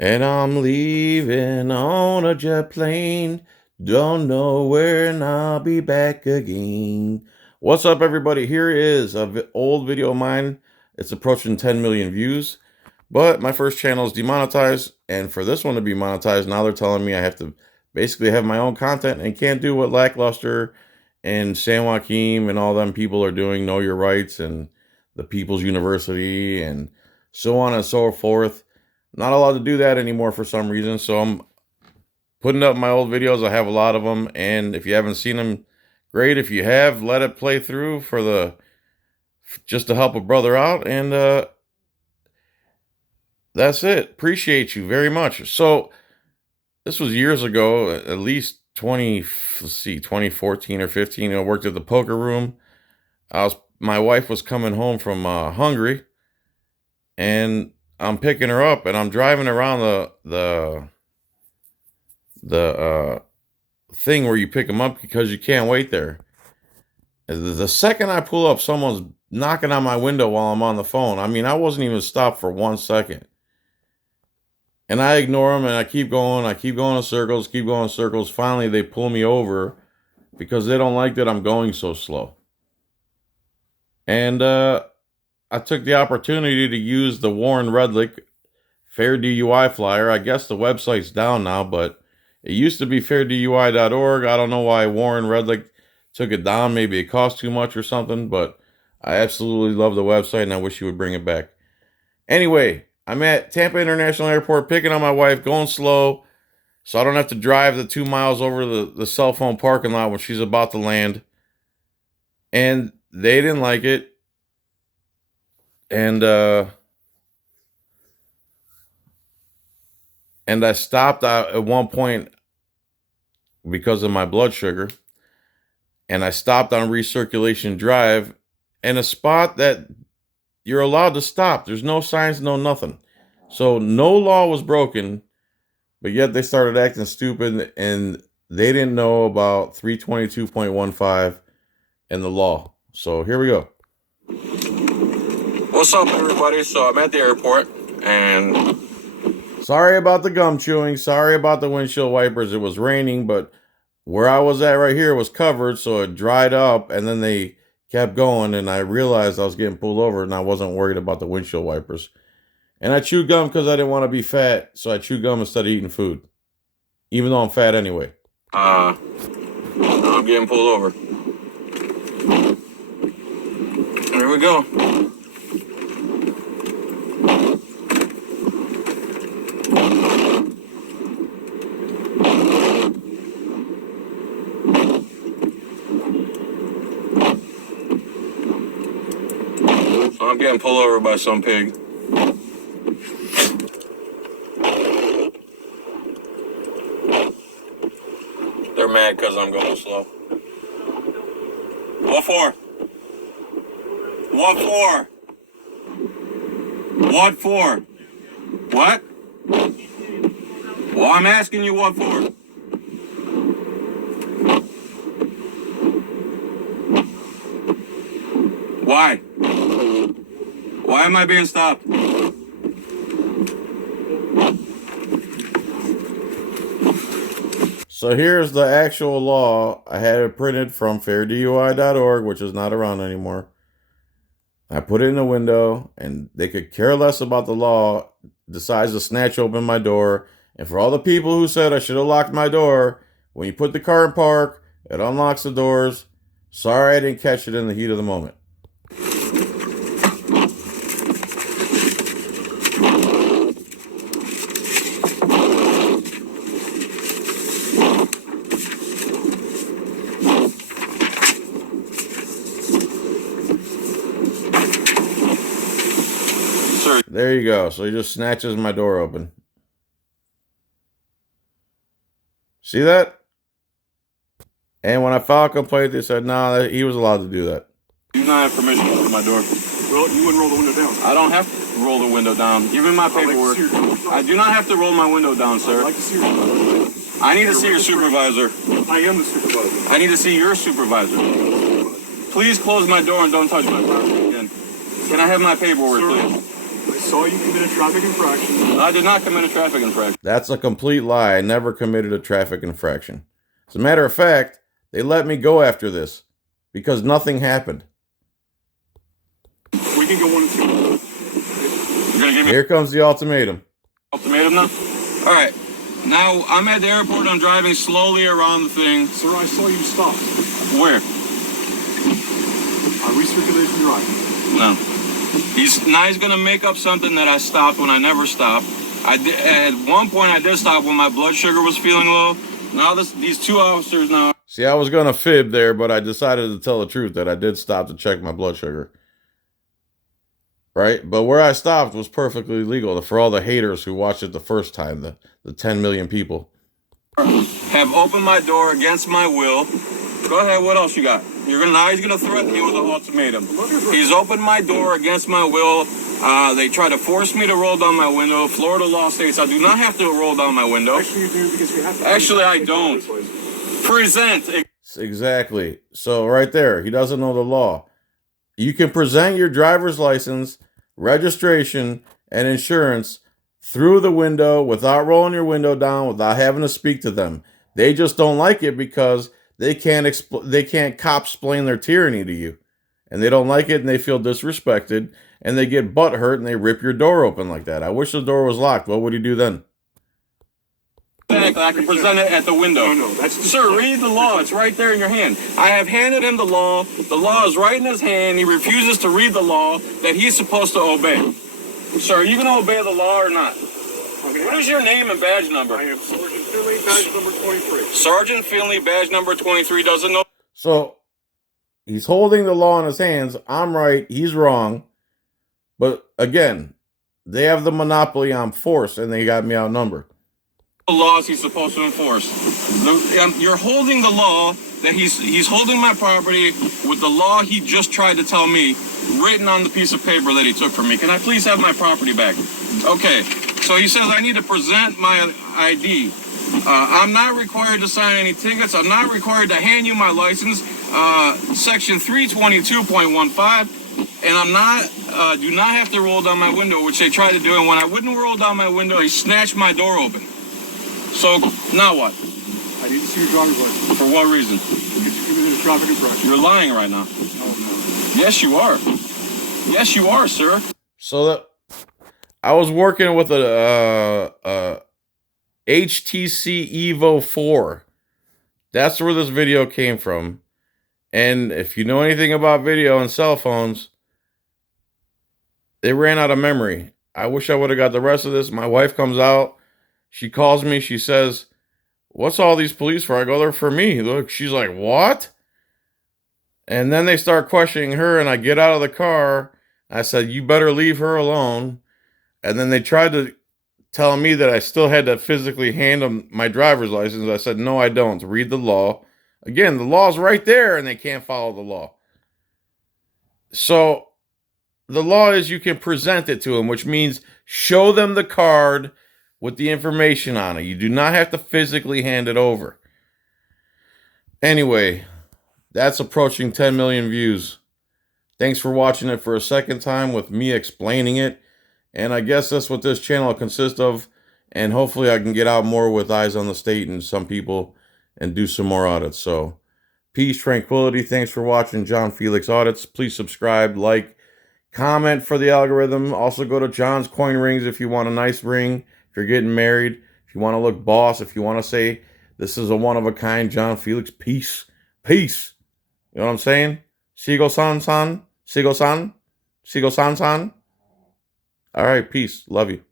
And I'm leaving on a jet plane. Don't know where and I'll be back again. What's up, everybody? Here is an old video of mine. It's approaching 10 million views. But my first channel is demonetized. And for this one to be monetized, now they're telling me I have to basically have my own content and can't do what Lackluster and San Joaquin and all them people are doing. Know Your Rights and the People's University and so on and so forth. Not allowed to do that anymore for some reason, so I'm putting up my old videos. I have a lot of them, and if you haven't seen them, great. If you have, let it play through just to help a brother out, and that's it. Appreciate you very much. So this was years ago, at least 2014 or 15. I worked at the poker room. My wife was coming home from Hungary, and I'm picking her up and I'm driving around the thing where you pick them up because you can't wait there. The second I pull up, someone's knocking on my window while I'm on the phone. I mean, I wasn't even stopped for 1 second. And I ignore them and I keep going in circles, keep going in circles. Finally, they pull me over because they don't like that I'm going so slow. And I took the opportunity to use the Warren Redlick Fair DUI flyer. I guess the website's down now, but it used to be fairdui.org. I don't know why Warren Redlick took it down. Maybe it cost too much or something, but I absolutely love the website and I wish you would bring it back. Anyway, I'm at Tampa International Airport picking up my wife, going slow, so I don't have to drive the 2 miles over the cell phone parking lot when she's about to land. And they didn't like it. And I stopped at one point because of my blood sugar. And I stopped on Recirculation Drive in a spot that you're allowed to stop. There's no signs, no nothing. So no law was broken, but yet they started acting stupid and they didn't know about 322.15 and the law. So here we go. What's up, everybody? So I'm at the airport, and sorry about the gum chewing. Sorry about the windshield wipers. It was raining, but where I was at right here was covered, so it dried up, and then they kept going, and I realized I was getting pulled over, and I wasn't worried about the windshield wipers. And I chewed gum because I didn't want to be fat, so I chewed gum instead of eating food, even though I'm fat anyway. I'm getting pulled over. Here we go. So I'm getting pulled over by some pig. They're mad because I'm going slow. What for? What for? What for? What? Well, I'm asking you what for. Why? Why am I being stopped? So here's the actual law. I had it printed from fairdui.org, which is not around anymore. I put it in the window, and they could care less about the law, decides to snatch open my door. And for all the people who said I should have locked my door, when you put the car in park, it unlocks the doors. Sorry I didn't catch it in the heat of the moment. There you go. So he just snatches my door open. See that? And when I filed a complaint, they said, no, he was allowed to do that. You do not have permission to open my door. Well, you wouldn't roll the window down. I don't have to roll the window down. Give me my paperwork. I do not have to roll my window down, sir. I'd like to see your I need to see your supervisor. I am the supervisor. I need to see your supervisor. Please close my door and don't touch my property again. Can I have my paperwork, please? I saw you commit a traffic infraction. I did not commit a traffic infraction. That's a complete lie. I never committed a traffic infraction. As a matter of fact, they let me go after this because nothing happened. We can go 1 and 2. You're gonna give me Here comes the ultimatum. ultimatum now? All right. Now I'm at the airport. I'm driving slowly around the thing. Sir, I saw you stop. Where? On recirculation drive. No. He's gonna make up something that I stopped when I never stopped. At one point I did stop when my blood sugar was feeling low. Now these two officers now. See, I was going to fib there, but I decided to tell the truth that I did stop to check my blood sugar. Right? But where I stopped was perfectly legal for all the haters who watched it the first time, the 10 million people. Have opened my door against my will. Go ahead, what else you got? Now he's gonna threaten me with an ultimatum. He's opened my door against my will. They try to force me to roll down my window. Florida law states I do not have to roll down my window. Actually, you do because you have to. Actually, I don't. Present. Exactly. So right there, he doesn't know the law. You can present your driver's license, registration, and insurance through the window without rolling your window down, without having to speak to them. They just don't like it because they can't cop-splain their tyranny to you. And they don't like it and they feel disrespected and they get butt hurt and they rip your door open like that. I wish the door was locked. What would he do then? I can present it at the window. No, that's Sir, read the law. It's right there in your hand. I have handed him the law. The law is right in his hand. He refuses to read the law that he's supposed to obey. Sir, are you going to obey the law or not? What is your name and badge number? I am Sergeant Finley, badge number 23. Sergeant Finley, badge number 23, doesn't know. So he's holding the law in his hands. I'm right. He's wrong. But again, they have the monopoly on force and they got me outnumbered. The laws he's supposed to enforce. You're holding the law that he's holding my property with the law he just tried to tell me written on the piece of paper that he took from me. Can I please have my property back? Okay. So he says I need to present my ID. I'm not required to sign any tickets. I'm not required to hand you my license. Section 322.15. And do not have to roll down my window, which they tried to do. And when I wouldn't roll down my window, he snatched my door open. So now what? I need to see your driver's license. For what reason? Because you committed a traffic infraction. You're lying right now. No. Yes, you are. Yes, you are, sir. So I was working with a HTC Evo 4. That's where this video came from. And if you know anything about video and cell phones, they ran out of memory. I wish I would have got the rest of this. My wife comes out. She calls me. She says, "What's all these police for?" I go, "They're for me." Look, she's like, "What?" And then they start questioning her, and I get out of the car. I said, "You better leave her alone." And then they tried to tell me that I still had to physically hand them my driver's license. I said, "No, I don't. Read the law." Again, the law's right there, and they can't follow the law. So the law is you can present it to them, which means show them the card with the information on it. You do not have to physically hand it over. Anyway, that's approaching 10 million views. Thanks for watching it for a second time with me explaining it. And I guess that's what this channel consists of. And hopefully I can get out more with Eyes on the State and some people and do some more audits. So peace, tranquility. Thanks for watching John Felix Audits. Please subscribe, like, comment for the algorithm. Also go to John's Coin Rings if you want a nice ring. If you're getting married, if you want to look boss, if you want to say, "This is a one-of-a-kind John Felix," peace. Peace. You know what I'm saying? Sigo-san-san. Sigo-san. Sigo-san-san. All right, peace. Love you.